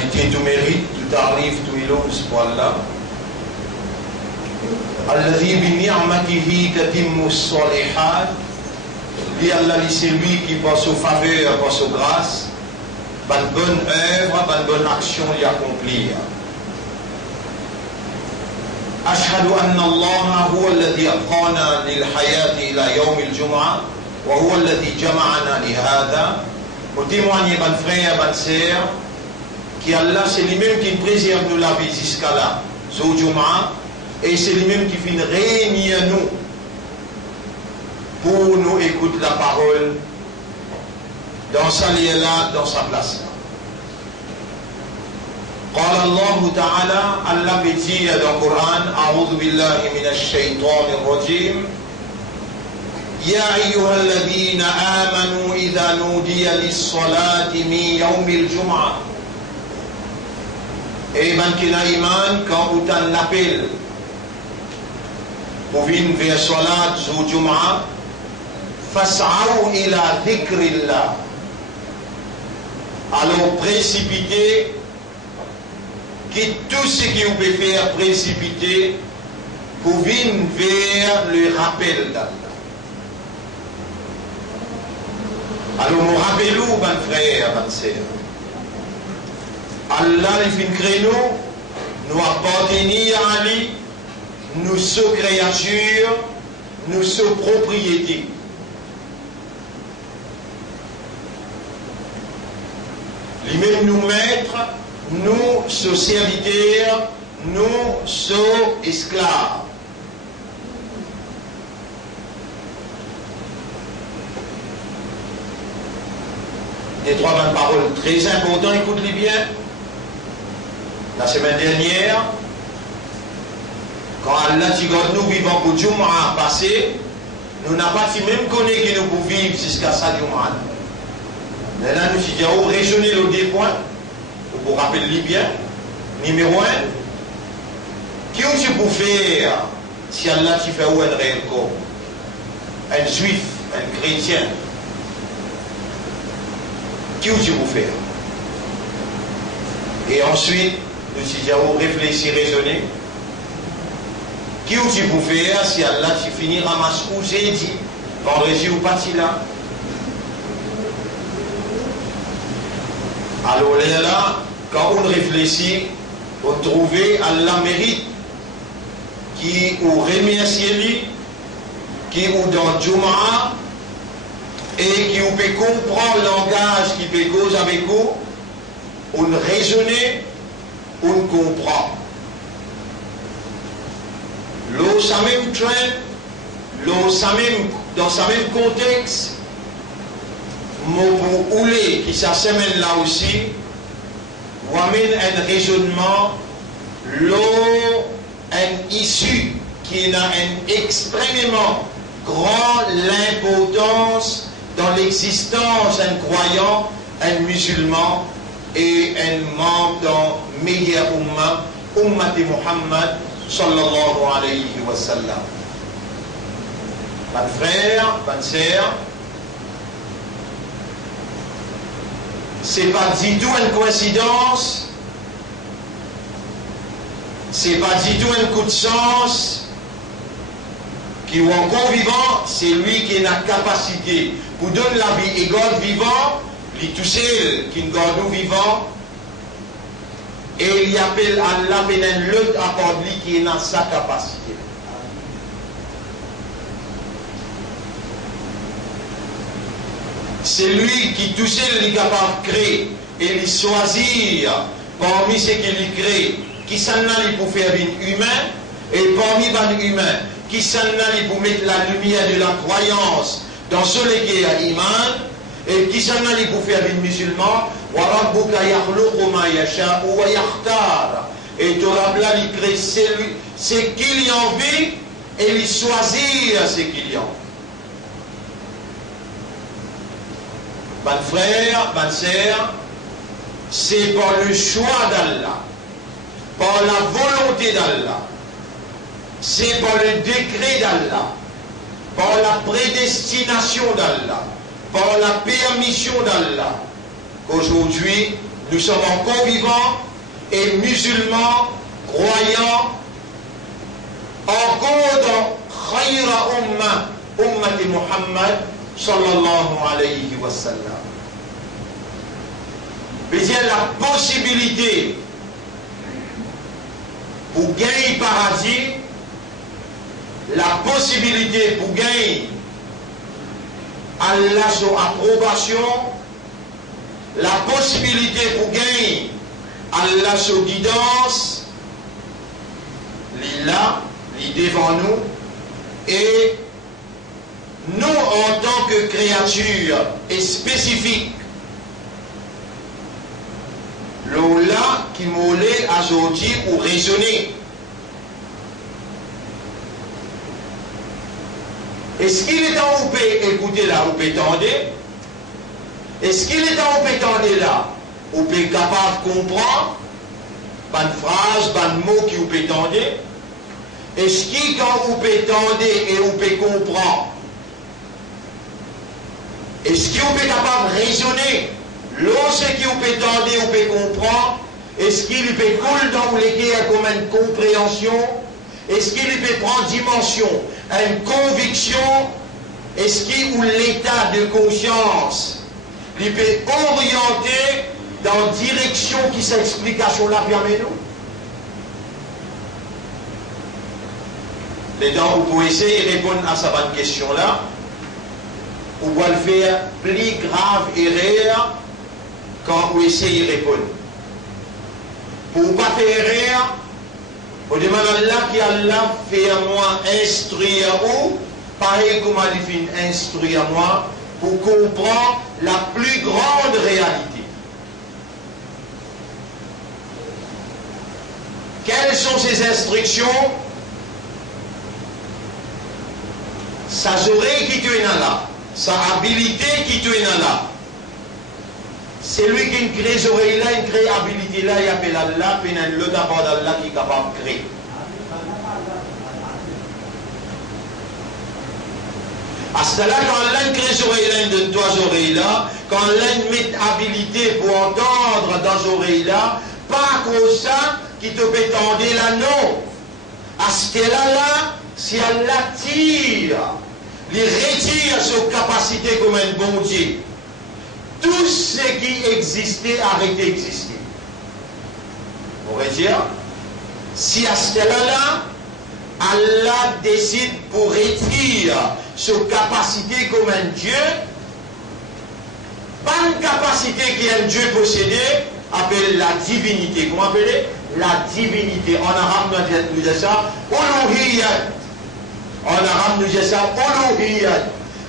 qualité, tout mérite, tout arrive, tout ilose pour Allah. Alladhi bi ni'matihi tatimmu s-salihat. Lui, Allah, c'est lui qui passe aux faveurs, passe aux grâces, par bonne œuvre, par bonne action y accomplir. أشهد أن الله هو الذي أبقانا للحياة إلى يوم الجمعة وهو الذي جمعنا لهذا. Pour témoigner, ban frère, ban sœur, qui Allah, c'est lui-même qui préserve nous la vie jusqu'à là, au Jum'a, et c'est lui-même qui fait réunir nous pour nous écouter la parole dans sa lieu-là, dans sa place-là. قال الله تعالى الله بيتي dans le Coran أعوذ بالله من الشيطان الرجيم يا أيها الذين آمنوا إذا نودي للصلاة من يوم الجمعة. Et ben qui n'a iman quand vous t'en appelle pour venir vers salat au Jum'a fas'aw ila dhikrillah. Alors précipitez qui tout ce qui vous peut faire précipiter pour venir vers le rappel d'Allah. Alors nous rappelons, ben frère, ben sœur, Allah il fait créer nous appartenir à lui, nous sommes créatures, nous sommes propriétés. Lui-même nous maîtres, nous sommes serviteurs, nous sommes esclaves. Des trois bonnes paroles très importantes, écoute-les bien. La semaine dernière, quand Allah dit que nous vivons pour Jum'a passé, nous n'avons pas même connu que nous pouvons vivre jusqu'à sa Jum'a. Maintenant, nous disons, raisonner les deux points. Vous vous rappelez bien, numéro 1, qui est-ce que vous faire si Allah t'y fait où un réel corps? Un juif, un chrétien. Qui est-ce que vous faire? Et ensuite, nous disons, réfléchir, raisonner. Qui est-ce que vous faire si Allah t'y finit ramasse où j'ai dit, vendredi ou parti là? Alors là, quand on réfléchit, on trouve Allah mérite qui ou remercie lui, qui ou dans Jum'a et qui ou peut comprendre le langage qui peut cause avec vous, on raisonne, on comprend. Dans sa même train, dans sa même contexte, mon oulé qui s'assemble là aussi, ou amène un raisonnement, un issue qui a un extrêmement grand l'importance dans l'existence d'un croyant, un musulman et un membre dans meilleur ummat de Muhammad sallallahu alayhi wa sallam. Pas de frère, pas de sœur, c'est pas du tout une coïncidence, c'est pas du tout un coup de chance, qui est encore vivant, c'est lui qui a la capacité pour donner la vie et God vivant, lui tout seul qui est God vivant, et il appelle Allah pendant l'autre à part lui qui est dans sa capacité. C'est lui qui tout seul est capable de créer et de choisir parmi ce qu'il crée, qui s'en allait pour faire un humain, et parmi les humains, qui s'en allait pour mettre la lumière de la croyance dans ceux qui ont iman, et qui s'en allait pour faire un musulman, et Torah il crée ce qu'il y a envie et il choisit ce qu'il y a. Ban frère, ban sœur, c'est par le choix d'Allah, par la volonté d'Allah, c'est par le décret d'Allah, par la prédestination d'Allah, par la permission d'Allah, qu'aujourd'hui, Nous sommes encore vivants et musulmans, croyants, encore dans khayra ummati Muhammad sallallahu alayhi wa sallam. Mais il y a la possibilité pour gagner paradis, la possibilité pour gagner Allah son approbation, la possibilité pour gagner Allah son guidance, là, devant nous, et nous en tant que créatures et spécifiques, là qui m'aulait aujourd'hui ou raisonner. Est-ce qu'il est en OP écouter là, OP tendez? Est-ce qu'il est en OP tendez là, OP capable de comprendre? Pas de phrase, pas de mots qui OP tendez? Est-ce qu'il quand OP tendez et OP comprend? Est-ce qu'il est capable de raisonner? Lorsque qui peut tendre, on peut comprendre. Est-ce qu'il peut couler dans lesquels comme une compréhension? Est-ce qu'il peut prendre dimension, une conviction? Est-ce qu'il ou l'état de conscience, il peut orienter dans la direction qui s'explication là permet nous? Les dents, vous pouvez essayer de répondre à cette bonne question là. Vous pouvez le faire plus grave erreur quand vous essayez de répondre. Pour ne pas faire erreur, vous demandez à Allah qui Allah fait à moi instruire ou, pareil comme il fait instruire à moi, pour comprendre la plus grande réalité. Quelles sont ces instructions? Sa oreille qui te est là, sa habilité qui te est là. C'est lui qui crée ces oreilles-là, il crée habilité-là, il appelle Allah, puis il y a l'autre d'abord d'Allah qui est capable de créer. À cela, quand Allah crée ces oreilles-là, il donne trois oreilles-là, quand Allah met habilité pour entendre dans ces oreilles-là, pas comme ça qui te peut tendre là, non. À ce là, si Allah tire, il retire sa capacité comme un bon Dieu. Tout ce qui existait arrête d'exister. On va dire, si à ce là, Allah décide pour retirer sa capacité comme un Dieu, pas une capacité qui est un Dieu possédé, appelée la divinité. Comment appeler? La divinité. En arabe, nous disons ça, Uluhiyat. En arabe, nous disons ça, Uluhiyat.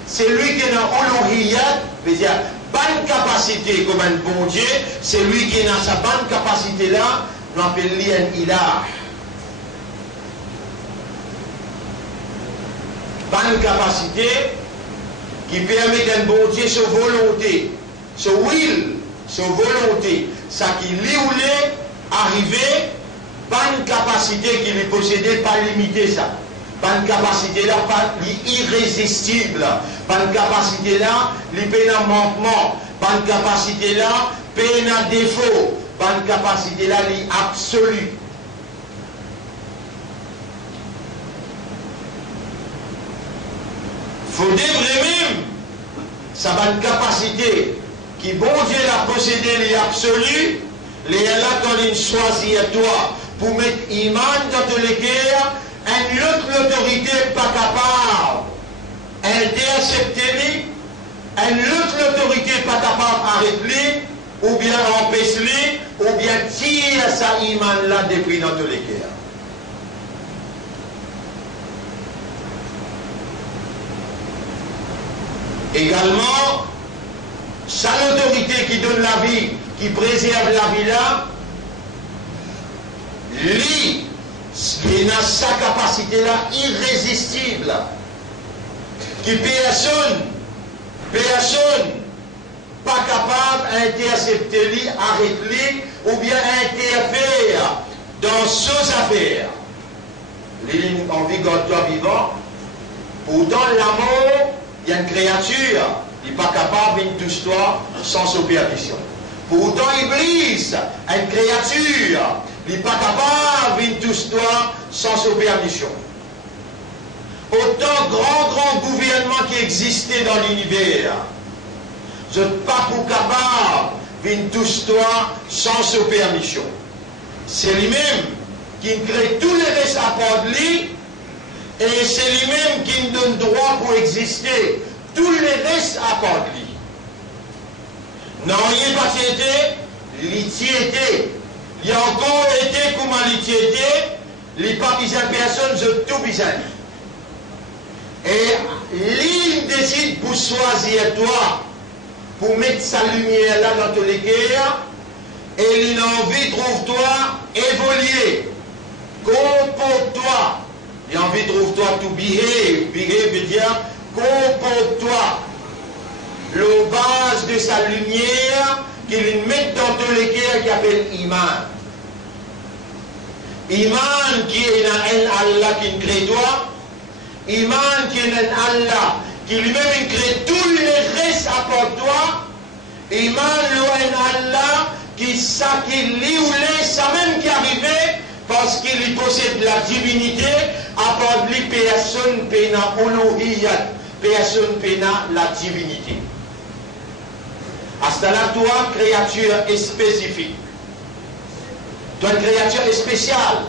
C'est lui qui est dans Uluhiyat, veut dire, bonne capacité comme un bon Dieu, c'est lui qui est dans sa bonne capacité là, nous appelons un ilah. Bonne capacité qui permet d'un bon Dieu sa volonté, sa will, sa volonté, ça qui lui ou l'est arrivé, bonne capacité qui lui possédait, pas limiter ça. Bonne capacité là, pas irrésistible. Bonne capacité là, les peine à manquement. Bonne capacité là, peine à défaut. Bonne capacité là, les absolue. Faudrait même, sa bonne capacité, qui bon Dieu l'a possédé, les absolus, les là quand il choisit à toi, pour mettre iman dans les guerres, une autre autorité pas capable d'intercepter, une autre autorité pas capable d'arrêter, ou bien empêcher, ou bien tirer sa iman là depuis dans tous les guerres. Également, sa autorité qui donne la vie, qui préserve la vie là, lui, il a sa capacité là irrésistible, qui personne pas capable d'intercepter lui, arrêter lui, ou bien interférer dans ses affaires. Lui, en vigueur, toi vivant, pourtant l'amour, il y a une créature, il n'est pas capable d'une touche-toi sans sa permission. Pourtant, Iblis, une créature, il n'est pas capable de tout cela sans sa permission. Autant grand gouvernement qui existait dans l'univers, je ne suis pas capable de tout cela sans sa permission. C'est lui-même qui crée tous les restes à part de lui, et c'est lui-même qui nous donne droit pour exister. Tous les restes à part de lui. Non, il n'est pas été, l'itiété. Il a encore été comme l'itiété, il n'est pas besoin de personne, je tout besoin. Et l'île décide pour choisir toi, pour mettre sa lumière là dans tous les cœurs, et il a envie de trouver-toi évoluer. Comporte-toi. Il a envie de trouver-toi tout behave. Behave veut dire comporte-toi. La base de sa lumière qu'il met dans tous les cœurs qui appelle Iman. Iman qui est un Allah qui crée toi. Iman qui est un Allah qui lui-même crée tous les restes à part toi. Iman un Allah qui ça qui lit ou l'est, ça même qui arrivait parce qu'il possède la divinité à part lui personne pena uluhiyat, personne pena la divinité. À ce là, toi, créature est spécifique. Toi, une créature est spéciale.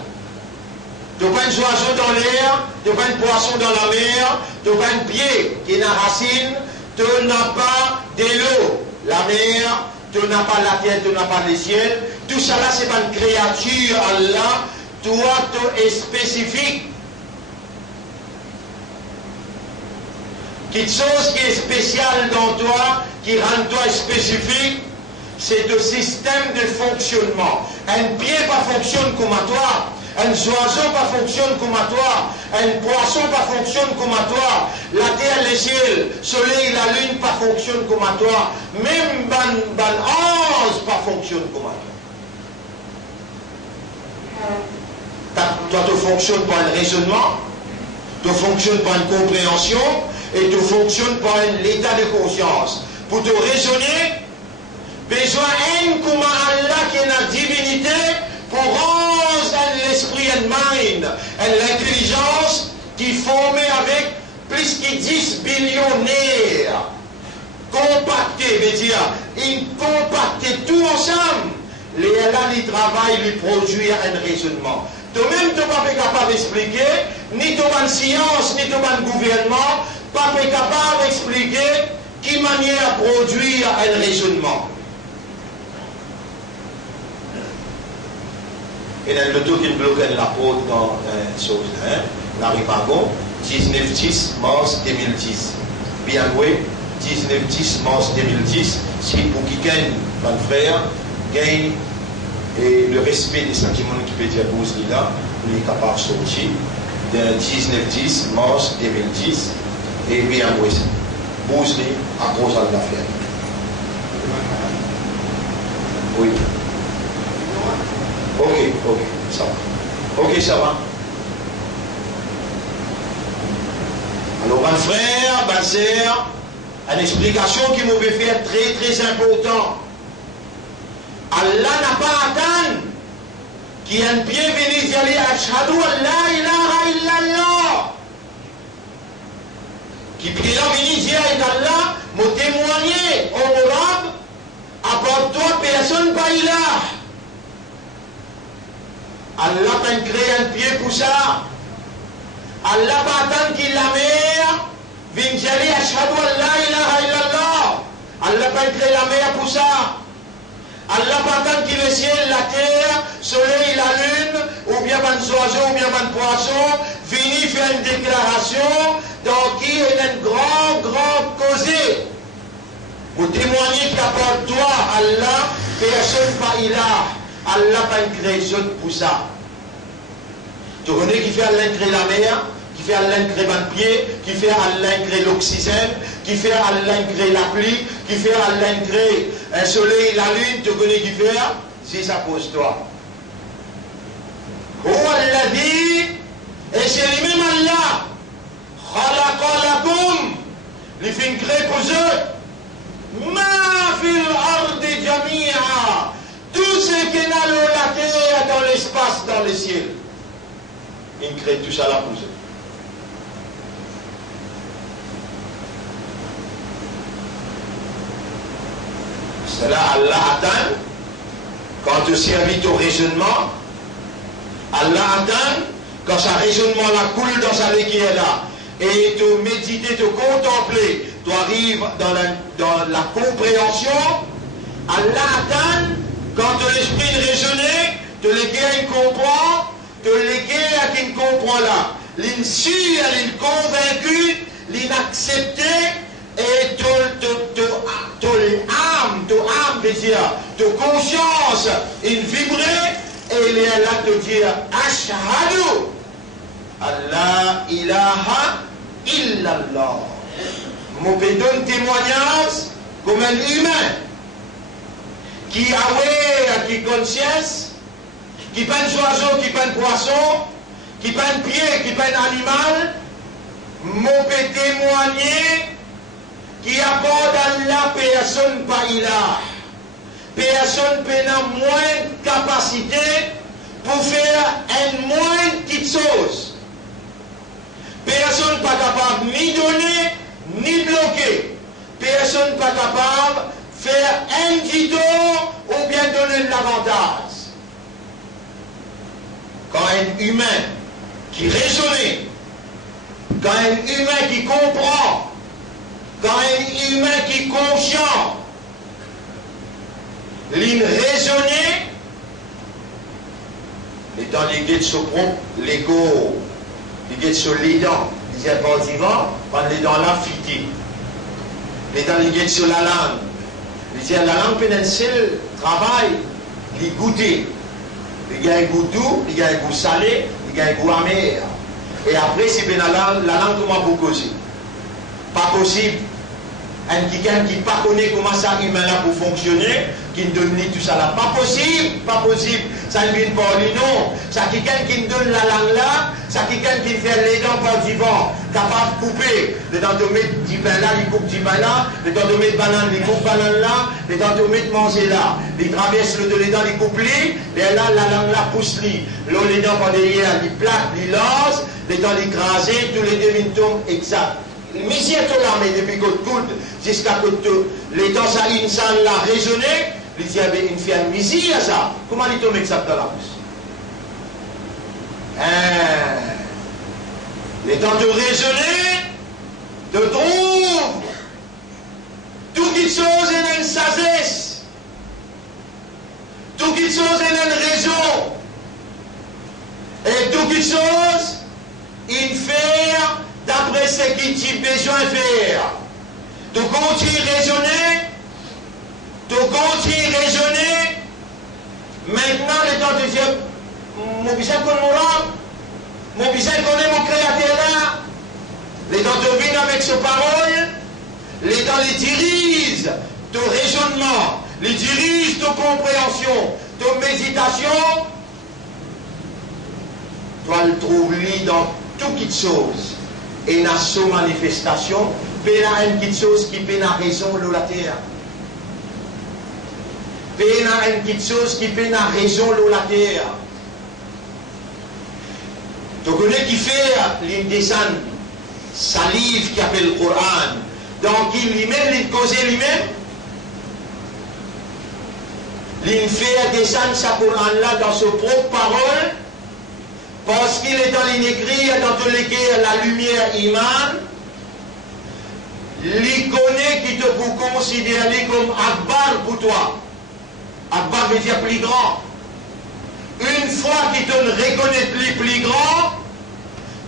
Tu n'as pas un oiseau dans l'air, tu n'as pas un poisson dans la mer, tu n'as pas un pied qui est une racine, tu n'as pas de l'eau, la mer, tu n'as pas la terre, tu n'as pas le ciel. Tout ça là, ce n'est pas une créature, Allah. Toi, tu es spécifique. Quelque chose qui est spécial dans toi, qui rend toi spécifique, c'est le système de fonctionnement. Un pied pas fonctionne comme à toi, un oiseau pas fonctionne comme à toi, un poisson pas fonctionne comme à toi, la terre, le ciel, le soleil, la lune pas fonctionne comme à toi, même ban ange pas fonctionne comme à toi. Toi, tu fonctionnes par un raisonnement, tu fonctionnes par une compréhension, et tu fonctionnes par un état de conscience. Pour te raisonner, besoin d'un comme Allah qui est la divinité pour rendre l'esprit et mind, l'intelligence qui est formée avec plus que 10 millionnaires. Compacté, veut dire, ils compactent tout ensemble. Les Allah, ils travaillent, ils produisent un raisonnement. Toi-même, tu n'es pas capable d'expliquer, ni ton science, ni ton gouvernement, pas capable d'expliquer qui manière de produire un raisonnement. Et dans le tout qui bloque la porte dans la Ripagon, 19-10 mars 2010. Bien oui, 19-10 mars 2010, si pour qui gagne, mon frère, gagne et le respect des sentiments qui peut dire pour là, il est capable de sortir de 19-10 mars 2010 et bien oui, Bouzli à cause de l'affaire. Oui. Ok, ça va. Ok, ça va. Alors, mon frère, ma sœur, une explication qui m'avait fait très important. Allah n'a pas attendu qu'il y ait un pied venu dire Ashhadu an la ilaha illallah. Qui pied là venu dire Allah, m'a témoigné honorable, apporte toi personne pas ilah. Allah t'a créé un pied pour ça. Allah va attendre qu'il la mer vienne dire Ashhadu an la ilaha illallah. Allah va créer la mer pour ça. Allah va attendre qu'il le ciel, la terre, le soleil, la lune, ou bien un oiseau, ou bien un poisson, viennent faire une déclaration dans qui est un grand causé. Vous témoignez qu'apporte toi, Allah, personne pas ilah. Allah va créer pour ça. Tu connais qui fait Allah créer la mer, qui fait Allah créer le pied, qui fait Allah créer l'oxygène, qui fait Allah créer la pluie, qui fait Allah créer un soleil, la lune, tu connais qui fait? Si ça pose toi. Oh Allah dit, et c'est lui-même Allah, khalaqa lakum, il fait créer pour eux. Ma fil ardi jamia. Tout ce qui n'a la terre dans l'espace, dans le ciel. Il crée tout ça là pour eux. Cela, Allah attend, quand tu servit au raisonnement, Allah attend, quand ce raisonnement-là coule dans sa vie qui est là, et tu méditer, tu contempler, tu arrives dans la compréhension, Allah attend, quand tu l'esprit raisonné, tu le gars comprend, tu le gars qui ne comprend là, l'insure, l'inconvaincu, l'inaccepté, et âme, veut dire, ta conscience, il vibrait, et il est là de dire, Ashhadu, Allah ilaha illallah. Mon peut donner témoignage comme un humain, qui a qui conscience, qui peint oiseau, qui peint poisson, qui peint pied, qui peint animal, mon peut témoigner, qui apporte à Allah personne pas ilah. Personne n'a moins de capacité pour faire une moins petite chose. Personne pas capable ni donner, ni bloquer. Personne pas capable de faire un dito ou bien donner de l'avantage. Quand un humain qui raisonne, quand un humain qui comprend, quand un humain qui est conscient, l'in raisonné, étant légué de son propre, l'ego, légué de son les dents, les pas vivant, quand les dents là fiti. L'étant légué de sur la langue, la langue peut un seul travail, les goûter. Il y a un goût doux, il y a un goût salé, il y a un goût amer. Et après, c'est bien la langue comment vous causez. Pas possible. Un quelqu'un qui ne connaît pas comment ça humain là pour fonctionner, qui ne donne ni tout ça là. Pas possible, pas possible. Ça ne vient pas du non. C'est quelqu'un qui ne donne la langue là, c'est quelqu'un qui fait les dents par du vent, capable de couper. Le temps de mettre du pain là, il coupe du pain là. Le temps de mettre banane, il coupe banane là. Le temps de mettre manger là. Il traverse le de les dents, il coupe lui. Et là, la langue là pousse lui. L'eau, les dents par derrière, il plaque, il lance. Le temps d'écraser, tous les deux, ils tombent exact. Misère tout là, mais depuis qu'on coûte, jusqu'à que les temps ça insan l'a raisonné, il dit, il fait une misère ça. Comment il tombe exact dans la bouche? Les temps de raisonner, de trouver, toute chose est une sagesse, toute chose est une raison, et toute chose, il fait d'après ce qu'il tu besoin de faire. Tu continues à raisonner, maintenant le temps de dire, mon besoin connaît mon langue, mon besoin connaît mon créateur là, le temps de venir avec ses paroles, le temps de dirige ton raisonnement, le dirige ton compréhension, ton méditation, tu vas le trouver dans toute chose. Et dans sa manifestation, il y a une petite chose qui peut la raison de la terre. Il y a une petite chose qui peut la raison de la terre. Tu connais qui fait l'indescend, sa livre qui appelle le Coran. Donc il lui-même, il cause lui-même. Il fait descendre sa Coran là dans ses propres paroles. Parce qu'il est dans l'écrit, dans tout lequel la lumière imane, il connaît qui te peut considérer comme Akbar pour toi. Akbar veut dire plus grand. Une fois qu'il te reconnaît plus grand,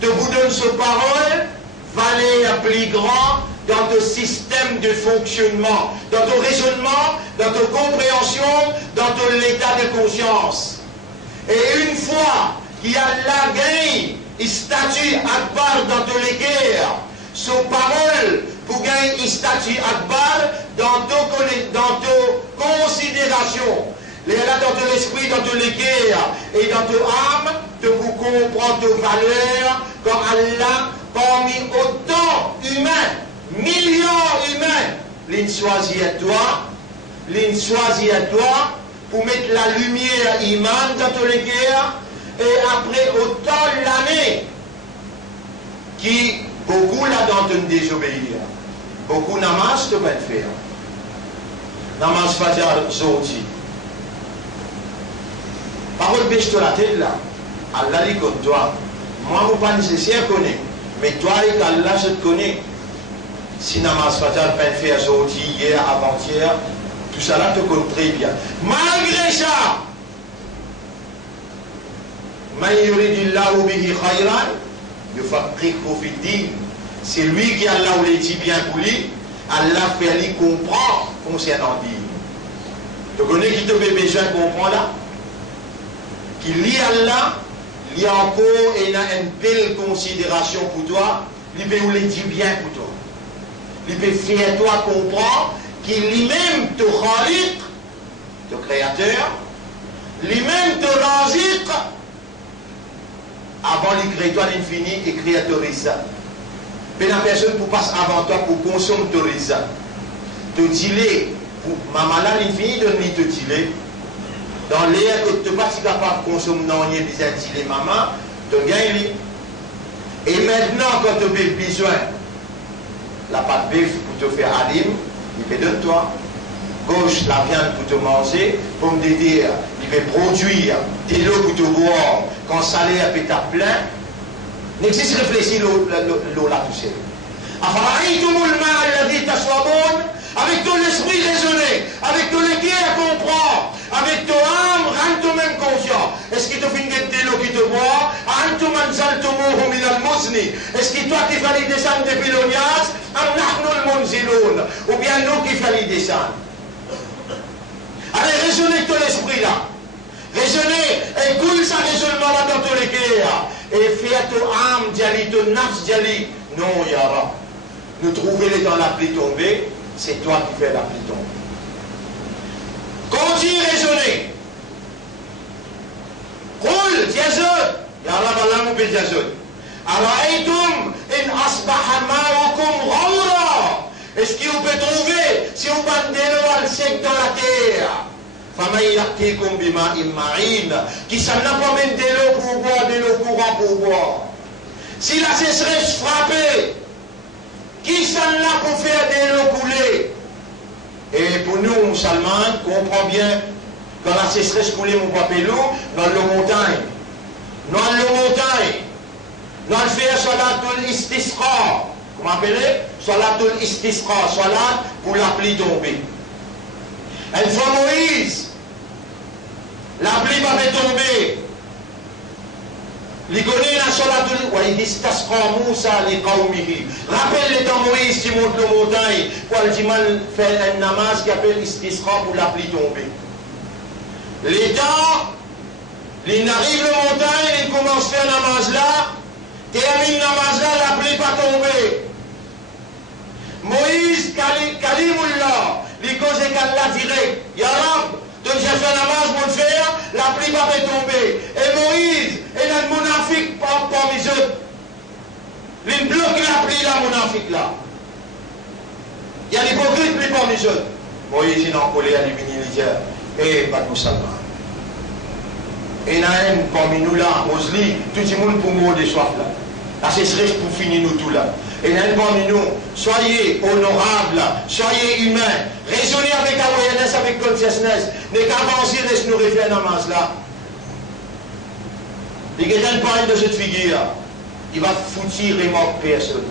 te vous donne sa parole, valeur plus grand dans ton système de fonctionnement, dans ton raisonnement, dans ton compréhension, dans ton état de conscience. Et une fois qu'il y a la gagne, il statue Akbar dans tous les guerres, son parole pour gagner un statut Akbar dans ton considération. Là, dans ton esprit, dans ton guerres et dans ton âme, de vous comprendre tes valeurs, quand Allah, parmi autant humains, millions humains, l'in choisi à toi, l'in choisi à toi, pour mettre la lumière iman dans tous les guerres, et après autant l'année, qui beaucoup là-dedans de désobéir, beaucoup namas de pas faire. Namas fajar zoti. Parole bêche de la tête là, Allah dit comme toi, moi vous pas nécessaire connaître, mais toi et Allah je te connais. Si namas fajar pas faire zoti hier, avant-hier, tout ça là te connaît très bien. Malgré ça, c'est lui qui Allah l'a dit bien pour lui, Allah fait lui comprendre concernant lui. Tu connais qui te fait besoin de comprendre là? Qui lit Allah, il y a encore une belle considération pour toi, il peut vous le dire bien pour toi. Il peut faire toi comprendre qu'il lui-même te khaliq, te créateur, lui-même te raziq, avant les créateurs l'infini et créatorisa. Mais la personne pour passer avant toi pour consommer torisa. Te diler, pour maman là l'infini donne te diler. Dans l'air que tu n'es pas si capable de consommer non rien des diler maman, tu gagnes. Et maintenant quand tu as besoin la pâte bœuf pour te faire alim, il fait de toi. Gauche, la viande pour te manger, pomme de terre, il va produire de l'eau pour te boire, quand salaire peut être plein. N'existe réfléchir l'eau là tout seul. Avec ton esprit raisonné, avec ton équipe à comprendre, avec ton âme, rends toi-même conscient. Est-ce qu'il te fait de l'eau qui te boit? Est-ce que toi qui fallait descendre depuis l'onias? Ou bien nous qui fallait descendre? Allez, raisonnez ton esprit là. Raisonnez, écoute ça raisonnement là dans ton équipe. Et fais ton âme, diali, ton nafs, diali. Non, Yara. Nous trouvons-les dans la pluie tombée, c'est toi qui fais la pluie tomber. Continue à raisonner. Roule, diazone. Yara, voilà mon petit diazone. Alors, Aïtoum, in asbaha ma'ukum ghawra. Est-ce que vous pouvez trouver, si vous bandez le sec dans la terre, qui s'en a pas même de l'eau pour boire, de l'eau courante pour boire. Si la sécheresse frappée, qui s'en a pour faire de l'eau couler? Et pour nous, musulmans, comprend bien, quand la sécheresse coulée, mon papa l'eau, dans la montagne. Dans la montagne. Dans le faire salatul istisqa. Comment appelez? Salatul istisqa. Salat pour la pluie tomber. Une fois Moïse, la pluie va tomber. Il connaît la salatul istisqa Moussa li qawmihi. Rappelle les temps Moïse qui monte la montagne pour le dimanche faire un namaz qui appelle istisqa pour la pluie tomber. Les temps, il arrive la montagne, il commence à faire namaz là, termine namaz là, la pluie va tomber. Moïse, Kalimullah, il cause qu'Allah direct, Ya Rab, donc j'ai fait namaz pour faire, la pluie va tomber. Et Moïse, il a le monafik parmi eux. Il bloque la pluie là, monafik là. Il y a l'hypocrite pluie parmi eux. Moïse, il a encollé à l'immunitaire. Et pas de musulman. Et il y en a un parmi nous là, Mosli, tout le monde pour mourir de soif là. La sécheresse pour finir nous tout là. Et il y en a un parmi nous, soyez honorables, soyez humains, raisonnez avec awareness, avec consciousness, n'est qu'avancer de nous refaire dans masse là. Il y a un parle de cette figure, il va foutre et mort personne.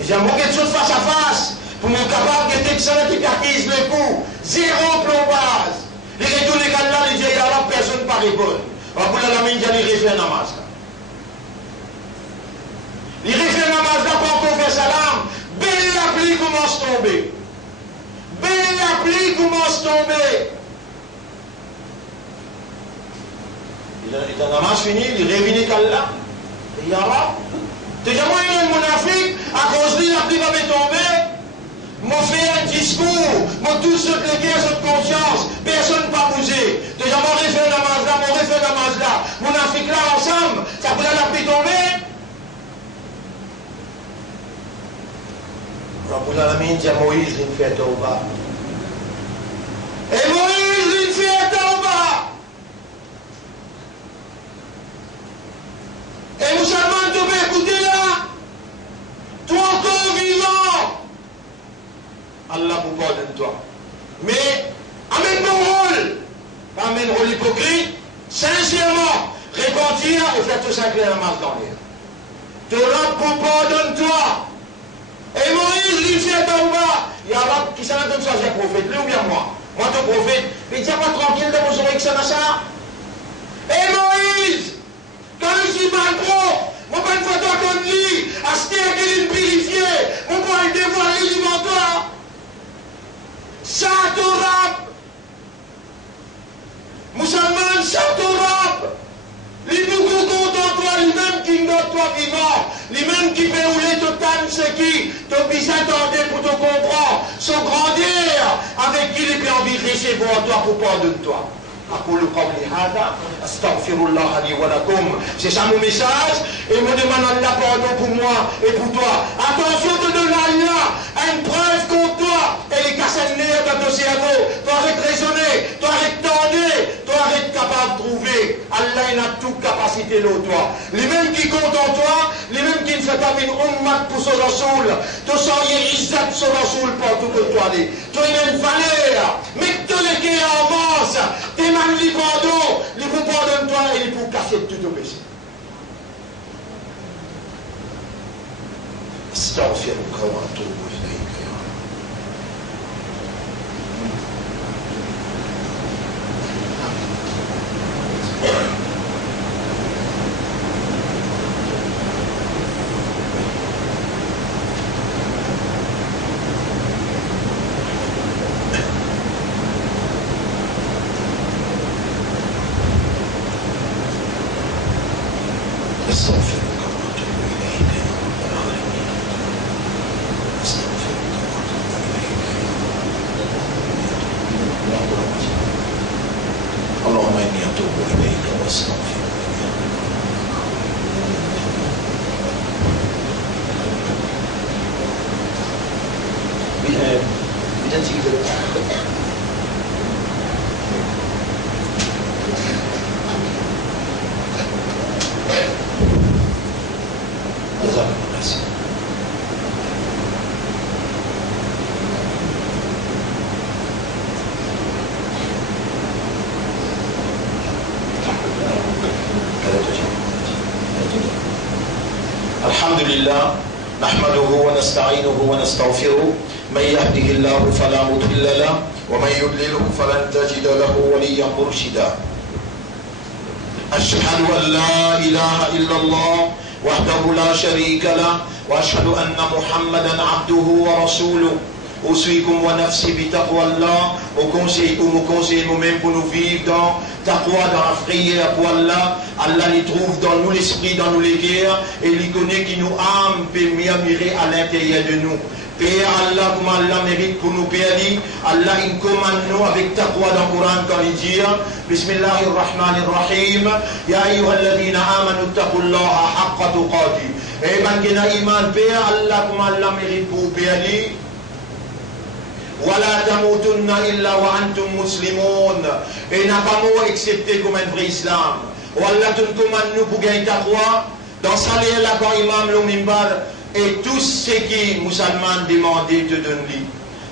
Il y a beaucoup de choses face à face, pour mon capable de excellent qui cartise le coup, zéro plombage. Les retours les gars là, les gens là, personne ne paraît bonne. On va la main, il refaire dans masse là. Il refait namaz là pour encore faire salam. Belle la pluie commence à tomber. Belle la pluie commence à tomber. Il a namaz fini, il revient qu'Allah. Et Yara, déjà moi il y a un monafik, à cause de la pluie va tomber. Moi fait un discours, moi tous ceux qui ont cette conscience, personne ne va bouger. Déjà moi refait namaz là, moi refait namaz là. Monafik là ensemble, ça peut la pluie tomber. Rabbul Alamin dit à Moïse, il fait tauba. Et Moïse, il fait tauba. Et musulmans, tu peux écouter là. Toi encore vivant. Allah vous pardonne toi. Mais, amène mon rôle. Pas amène rôle hypocrite. Sincèrement, repentir et faire tout ça clair la masse dans l'air. Te Rabb pardonne-toi. Et Moïse, il fait tauba. Il y a Allah qui s'en a donné choisir prophète, lui ou bien moi. Moi, ton prophète, mais tiens-moi tranquille dans mon oreille que ça n'a ça. Et Moïse, quand je suis mal pro, mon pas une photo comme lui, acheter un qu'il purifié, mon pas une dévoilé devant toi. Chante au rap. Musulman, chante au rap. Les beaucoup content toi, les mêmes qui n'ont toi vivant, les mêmes qui peut rouler total ce qui te bis attendre pour te comprendre, sont grandir, avec qui les peut envie chez toi pour pardonner toi. C'est ça mon message et me demande Allah pardon pour moi et pour toi. Attention de donner à une preuve contre toi et les casser le nez dans ton cerveau. Toi arrête de raisonner, toi arrête de tendre, toi arrête capable de trouver. Allah il a toute capacité là toi. Les mêmes qui comptent en toi, les mêmes qui ne font pas une ummat pour son rasoul. Toi sans y izzat son rasoul partout que toi allez. Toi il a une valeur, mais que tu les qui avance. Les pardons, les vous pardonne-toi et les pour casser tout au péché. Astaghfirullah wa atubu ilayk. Alhamdulillah, nahmaduhu wa nasta'inuhu wa nastaghfiruh, man yahdihillahu fala mudilla lahu wa man yudlilhu falan tajida lahu waliyyan murshida. Ashhadu an la ilaha illallah wahdahu la sharika lahu wa ashhadu anna Muhammadan abduhu wa rasuluh. Ousikum wa nafsi bi taqwallah, au conseil ou au conseil nous-mêmes pour nous vivre dans taqwa, dans la prière pour Allah. Allah les trouve dans nous l'esprit, dans nous les guerres, et il connaît qui nous âme peut mirer à l'intérieur de nous. Père Allah, comme Allah mérite pour nous périr, Allah il commande nous avec taqwa dans le Coran quand il dit Bismillahirrahmanirrahim, Ya ayyuhalladhina amanu taqullaha haqqa tuqatih. Et man gena iman, Père Allah, comme Allah mérite pour nous périr. Wala tamutunna illa wa antum muslimun. Et n'a pas mot excepté comme un vrai islam. Wallah tu commandes nous pour gagner ta croix. Dans sa lière là quand imam le mimbar. Et tout ce qui musulman demandé te donne-lui.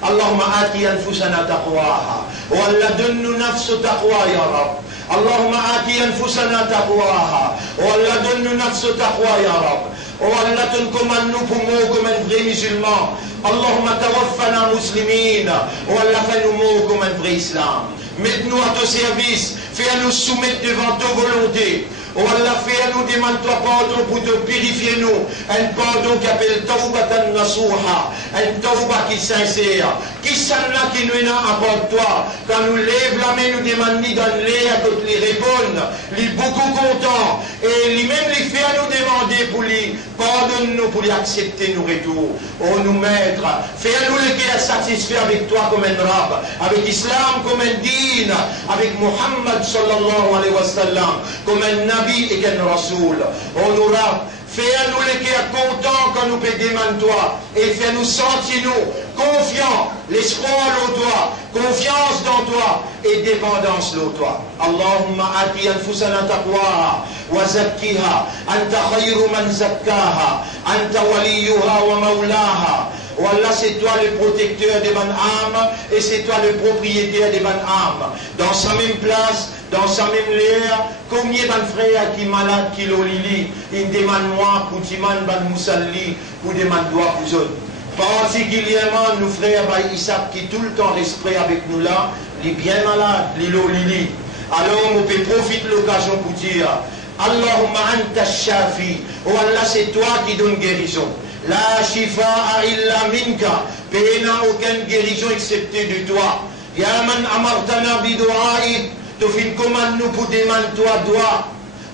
Allahumma ati anfusana taqwaha. Wallah donne-nous nafsu taqwa ya Rab. Allahumma ati anfusana taqwaha. Wallah donne-nous nafsu taqwa ya Rab. Wallah tu commandes nous pour nous comme un vrai musulman. Allahumma tawaffana muslimin. Wallah fais-nous comme un vrai islam. Mets-nous à ton service. Fais-nous soumettre devant ta volonté. Oh Allah, fais-nous demande-toi pardon pour te purifier nous. Un pardon qui appelle Tawbatan Nasuha. Un tawba qui est sincère. Qui s'en a qui nous est à bord de toi. Quand nous lève la main, nous demandons dans l'air à les répondre. Les beaucoup contents. Et lui-même les fait à nous demander pour lui. Pardonne-nous pour lui accepter nos retours. Oh nous maître, fais-nous le cœur satisfait avec toi comme un rab. Avec l'islam comme un din. Avec Muhammad sallallahu alayhi wa sallam comme un nabi et qu'un rasoul. Oh nous rab, Fais-nous les cœurs contents quand nous pédémons toi. Et fais-nous sentir nous confiants, l'espoir en toi, confiance dans toi et dépendance en toi. Allahumma ati anfusana taqwaha wa zakkiha anta khayru man zakkaha anta waliyuha wa maulaha. Wallah, c'est toi le protecteur des bonnes âmes et c'est toi le propriétaire des bonnes âmes. Dans sa même place, dans sa même l'air, combien de frères qui malades, qui l'olili, ils demandent moi, pour timan ban moussalli, pour demander droit pour eux. Particulièrement, nos frères Isaac qui tout le temps restent prêts avec nous là, les bien malades, les l'olili. Alors, on peut profiter de l'occasion pour dire, Allahumma anta shafi, oh Allah, c'est toi qui donne guérison. La shifa'a illa minka. Pays n'a aucune guérison excepté de toi. Ya man amartana bidu'aik. Tu fais une commande nous pour demander toi doigt.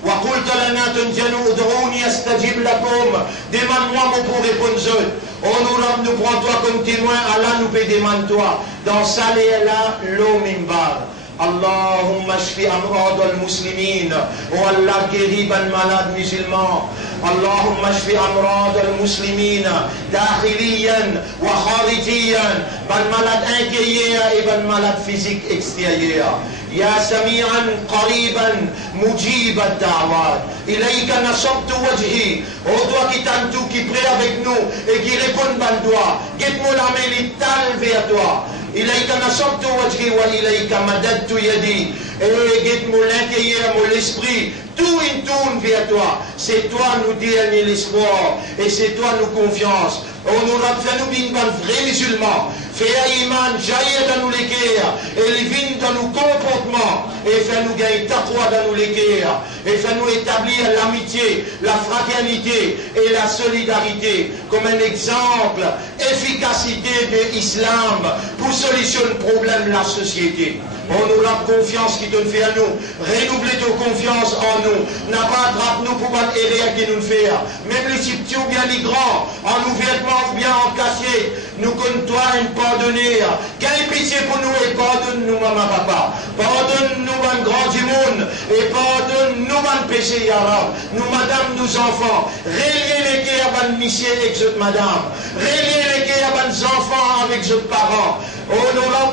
Wa qulta lana tunjanu ud'uni astajib lakum. Demande-moi pour répondre. On nous prend toi comme témoin. Allah nous peut demander toi. Dans ça là l'eau minbar. Allahumma shfi amrad al-muslimin. Oh Allah guérit ban malade musulman. Allahumma shfi amrad al-muslimin. Dakhiliyan wa kharijiyan. Ban malade intérieur et ban malade physique extérieur. Ya sami'an qariban mujib ad-da'wat. Ilayka nasabtu wajhi. Oh toi qui t'aimes tout, qui prie avec nous et qui répond ban doigt. Guette-moi la main litale vers toi. إليك نصبت وجهي وإليك مددت يدي. Et guide-moi l'intérieur, mon l'esprit, tout il tourne vers toi. C'est toi nous dernier l'espoir et c'est toi nous confiance. On nous a fait nous bien vrais musulmans. Fais iman jaillir dans nous les cœurs et les vignes dans nos comportements et fais nous gagner taqwa dans nous les cœurs et fais nous établir l'amitié, la fraternité et la solidarité comme un exemple efficacité de l'islam pour solutionner le problème de la société. On nous a confiance qui donne fait à nous. Renouveler ta confiance en nous. N'a pas attrape nous pour pas errer qui nous fait. Même les petits ou bien les grands, en nous vêtements ou bien en cassier, nous comme toi une pardonner. Quelle pitié pour nous et pardonne-nous, maman, papa. Pardonne-nous, mon grand du monde. Et pardonne-nous, mon péché, Yarab. Nous, madame, nous enfants. Reliez les cœurs à monsieur avec cette madame. Reliez les cœurs à nos enfants avec nos parents. Oh,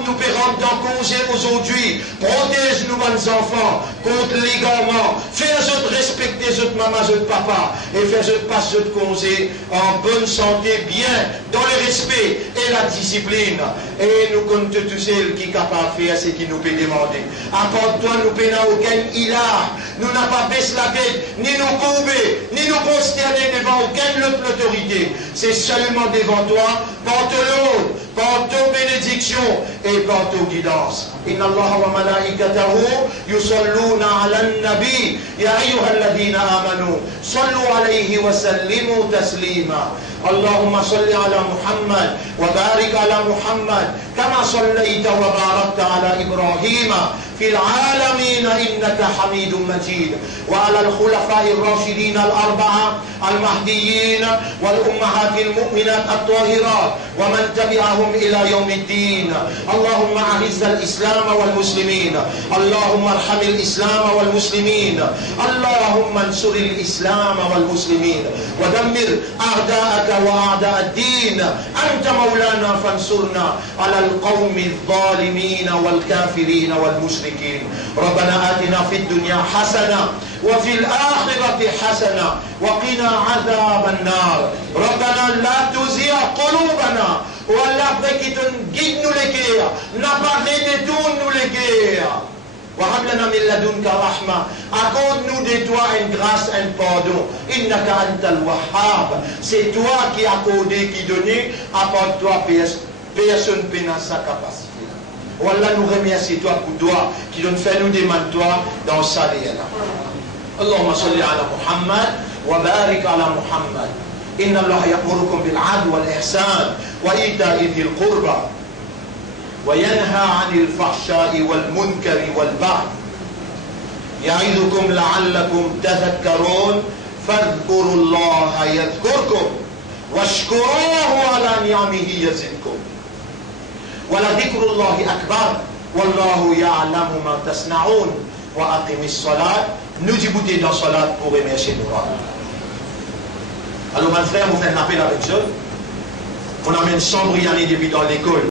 nous pérons dans congé aujourd'hui. Protège-nous, nos enfants, contre l'égarement. Fais-nous respecter notre maman, notre papa. Et fais-nous passer notre congé en bonne santé, bien, dans le respect et la discipline. Et nous comptons tous ceux qui sont capables de faire ce qui nous peut demander. Apporte-toi, nous n'avons aucun hilar. Nous n'avons pas baissé la tête, ni nous courber, ni nous consterner devant aucune autre autorité. C'est seulement devant toi, porte l'eau, porte ton bénédiction et porte ton guidance. Inna Allah wa malaikatahu yusalluna ala nabi ya ayyuhalladhina amanu sallu alayhi wa sallimu taslima. Allahumma salli ala Muhammad wa barik ala Muhammad kama sallaita wa barakta ala Ibrahim في العالمين إنك حميد مجيد وعلى الخلفاء الراشدين الأربعة المهديين والأمهات المؤمنات الطاهرات ومن تبعهم إلى يوم الدين. اللهم أعز الإسلام والمسلمين. اللهم ارحم الإسلام والمسلمين. اللهم انصر الإسلام والمسلمين ودمر أعداءك وأعداء الدين. أنت مولانا فانصرنا على القوم الظالمين والكافرين والمشركين. ربنا آتنا في الدنيا حسنة وفي الآخرة حسنة وقنا عذاب النار. ربنا لا تزغ قلوبنا ولا تجد les cœurs, n'a pas détourne les cœurs. وهب لنا من لدنك رحمة. Accorde-nous de toi une grâce, un pardon. إنك أنت الوهاب. C'est toi qui accordé, qui donné. Apporte-toi personne n'a sa capacité. Wallah nous remercie toi pour toi qui nous fait nous demander toi dans sa vie. Allahumma salli ala Muhammad wa barik ala Muhammad. Inna Allah ya'murukum bil 'adli wal ihsan wa ita'i dhil qurba wa yanha 'anil fahsha'i wal munkari wal baghi. Ya'idukum la'allakum tadhakkarun. Fadhkurullaha yadhkurkum washkuruhu ala ni'amihi yazidkum. ولذكر الله أكبر والله يعلم ما تصنعون وأقم الصلاة. Nous débutons dans la salat pour remercier nous. Alors, mon frère, vous faites un appel avec Dieu. On amène 100 Brianais depuis dans l'école.